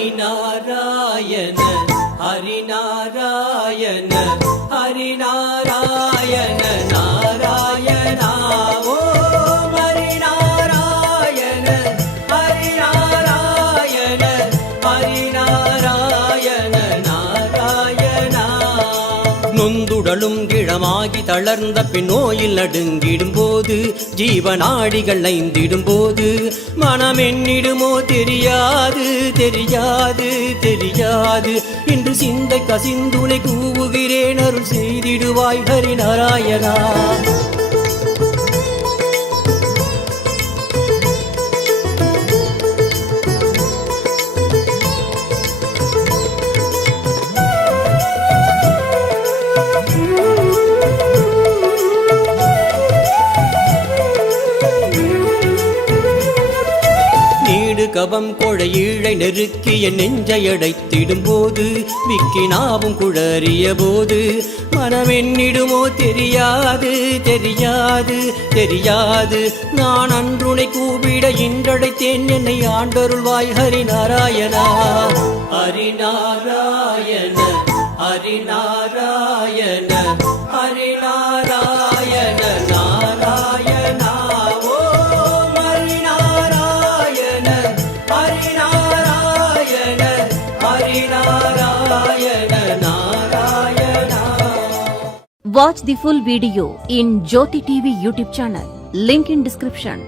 ஹரிநாராயண ஹரிநாராயண ஹரிநாராயண நாராயண ஓம் ஹரிநாராயண ஹரிநாராயண ஹரிநாராயண நாராயணா. நொந்துடலும் கிழமாகி தளர்ந்த பின் நோயில் நடுங்கிடும் போது, ஜீவநாடிகள் ஐந்திடும் போது, மனம் என்னிடுமோ தெரியாது தெரியாது தெரியாது. இன்று சிந்தை கசிந்துனை கூவுகிறேன், அருள் செய்திடுவாய் ஹரிநாராயணா. கவம் கொழையீழை நெருக்கிய நெஞ்சை அடைத்திடும் போது, விக்கினாவும் குழறிய போது, மனமென்னிடுமோ தெரியாது தெரியாது தெரியாது. நான் அன்றுனை கூப்பிட இன்றடைத்தேன், என்னை ஆண்டருள்வாய் Harinarayana. Harinarayana Harinarayana Harinarayana Narayana. Watch the full video in Jyoti TV YouTube channel. Link in description.